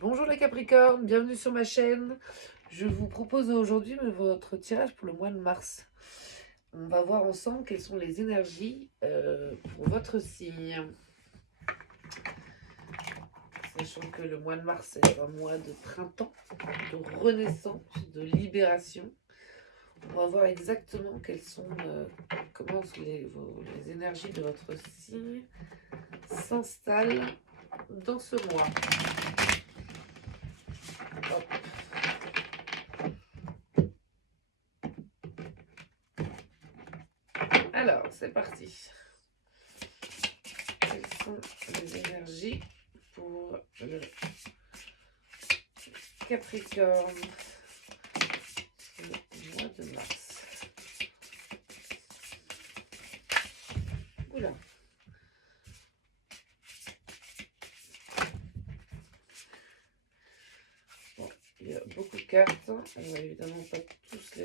Bonjour les Capricornes, bienvenue sur ma chaîne. Je vous propose aujourd'hui votre tirage pour le mois de mars. On va voir ensemble quelles sont les énergies pour votre signe. Sachant que le mois de mars est un mois de printemps, de renaissance, de libération. On va voir exactement quelles sont comment les énergies de votre signe s'installent dans ce mois. Hop. Alors, c'est parti. Quelles sont les énergies pour le Capricorne le mois de mars? Oula. Bon, il y a beaucoup de cartes. On va évidemment pas toutes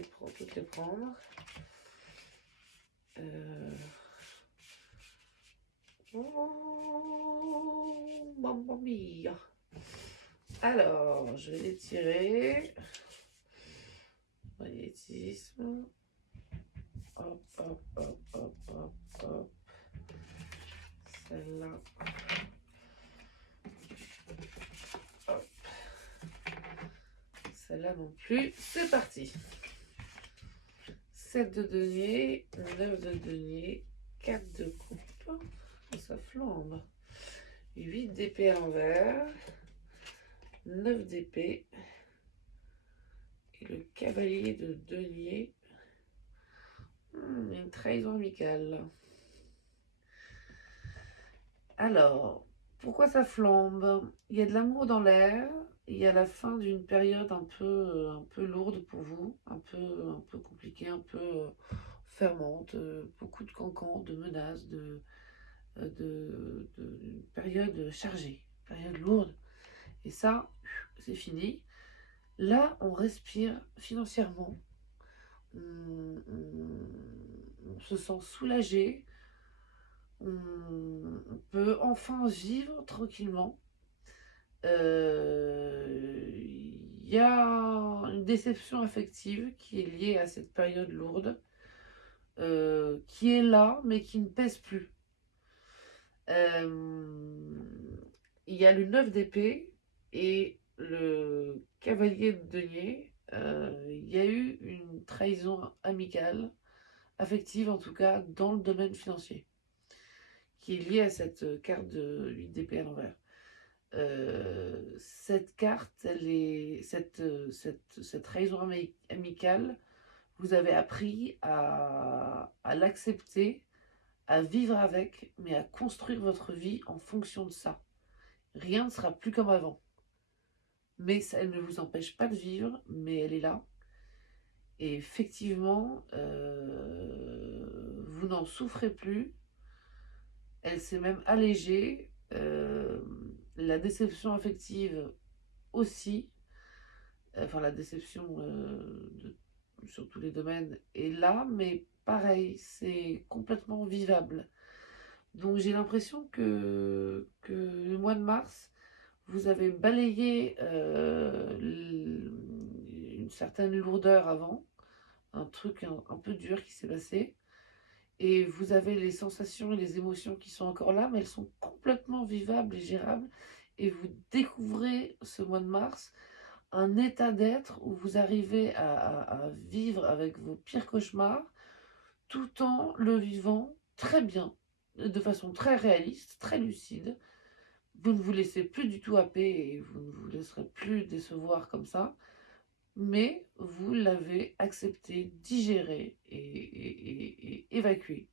les prendre. Oh, mamma mia. Alors, je vais les tirer. Magnétisme. Hop, hop, hop, hop, hop, hop. Celle-là. Hop. Celle-là non plus. C'est parti. 7 de denier, 9 de denier, 4 de coupe. Ça flambe. 8 d'épée à l'envers. 9 d'épée. Et le cavalier de denier. Une trahison amicale. Alors, pourquoi ça flambe? Il y a de l'amour dans l'air. Il y a la fin d'une période un peu lourde pour vous, un peu compliquée, un peu fermante, beaucoup de cancans, de menaces, une période chargée, période lourde. Et ça, c'est fini. Là, on respire financièrement. On se sent soulagé. On peut enfin vivre tranquillement. Il y a une déception affective qui est liée à cette période lourde, qui est là, mais qui ne pèse plus. Il y a le 9 d'épée et le cavalier de denier. Il y a eu une trahison amicale, affective en tout cas, dans le domaine financier, qui est liée à cette carte de 8 d'épée à l'envers. Cette carte, cette trahison amicale, vous avez appris à l'accepter, à vivre avec, mais à construire votre vie en fonction de ça. Rien ne sera plus comme avant. Mais ça, elle ne vous empêche pas de vivre, mais elle est là. Et effectivement, vous n'en souffrez plus. Elle s'est même allégée. La déception affective aussi. Enfin, la déception sur tous les domaines est là, mais pareil, c'est complètement vivable. Donc j'ai l'impression que le mois de mars, vous avez balayé une certaine lourdeur avant, un truc un peu dur qui s'est passé, et vous avez les sensations et les émotions qui sont encore là, mais elles sont complètement vivables et gérables, et vous découvrez ce mois de mars un état d'être où vous arrivez à vivre avec vos pires cauchemars, tout en le vivant très bien, de façon très réaliste, très lucide. Vous ne vous laissez plus du tout happer et vous ne vous laisserez plus décevoir comme ça, mais vous l'avez accepté, digéré et évacué.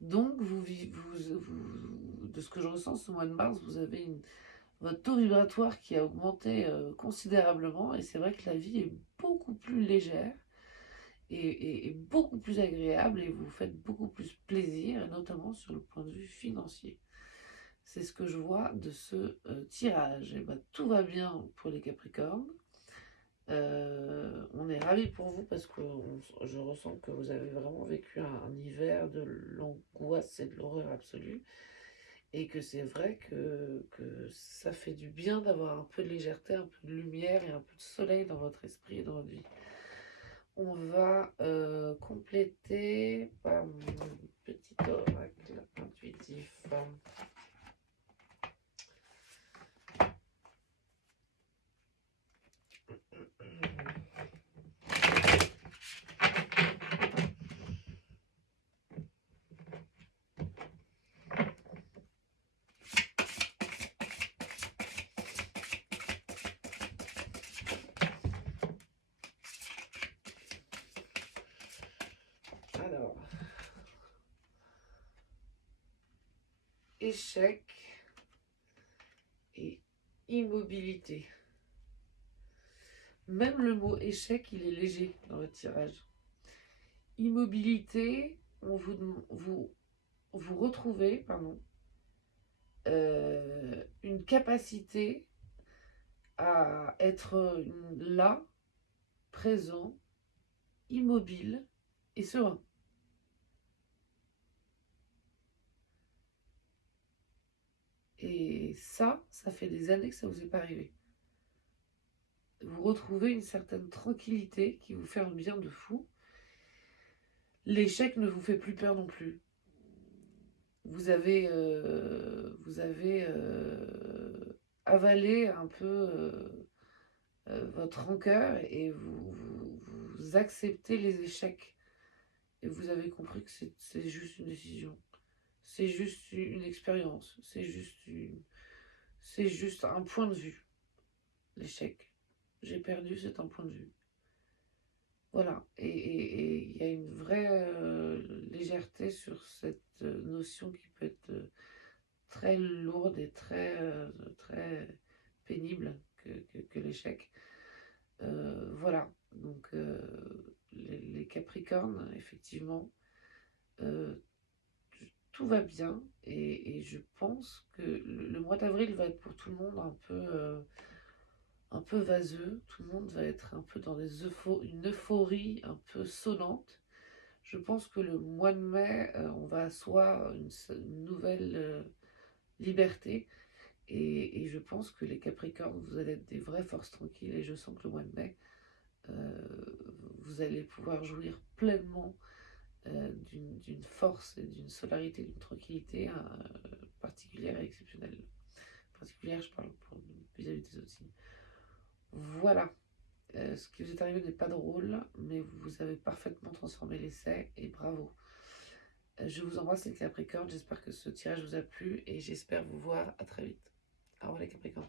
Donc, de ce que je ressens ce mois de mars, vous avez votre taux vibratoire qui a augmenté considérablement, et c'est vrai que la vie est beaucoup plus légère et beaucoup plus agréable, et vous faites beaucoup plus plaisir, et notamment sur le point de vue financier. C'est ce que je vois de ce tirage. Et ben, tout va bien pour les Capricornes. On est ravis pour vous parce que je ressens que vous avez vraiment vécu un hiver de l'angoisse et de l'horreur absolue. Et que c'est vrai que ça fait du bien d'avoir un peu de légèreté, un peu de lumière et un peu de soleil dans votre esprit et dans votre vie. On va compléter par mon petit oracle intuitif. Alors, échec et immobilité. Même le mot échec, il est léger dans votre tirage. Immobilité, vous retrouvez une capacité à être là, présent, immobile et serein. Et ça fait des années que ça vous est pas arrivé. Vous retrouvez une certaine tranquillité qui vous fait un bien de fou. L'échec ne vous fait plus peur non plus. Vous avez avalé un peu votre rancœur et vous acceptez les échecs. Et vous avez compris que c'est juste une décision. C'est juste une expérience. C'est juste un point de vue. L'échec. J'ai perdu, c'est un point de vue. Voilà. Et il y a une vraie légèreté sur cette notion qui peut être très lourde et très pénible que l'échec. Voilà. Donc, les Capricornes, effectivement, euh, tout va bien. Et je pense que le mois d'avril va être pour tout le monde un peu vaseux. Tout le monde va être un peu dans une euphorie un peu sonnante. Je pense que le mois de mai, on va asseoir une nouvelle liberté. Et je pense que les Capricornes, vous allez être des vraies forces tranquilles. Et je sens que le mois de mai, euh, vous allez pouvoir jouir pleinement d'une force et d'une solarité, d'une tranquillité particulière et exceptionnelle. Particulière, je parle vis-à-vis des autres signes. Voilà. Ce qui vous est arrivé n'est pas drôle, mais vous avez parfaitement transformé l'essai et bravo. Je vous embrasse les Capricornes, j'espère que ce tirage vous a plu et j'espère vous voir à très vite. Au revoir les Capricornes.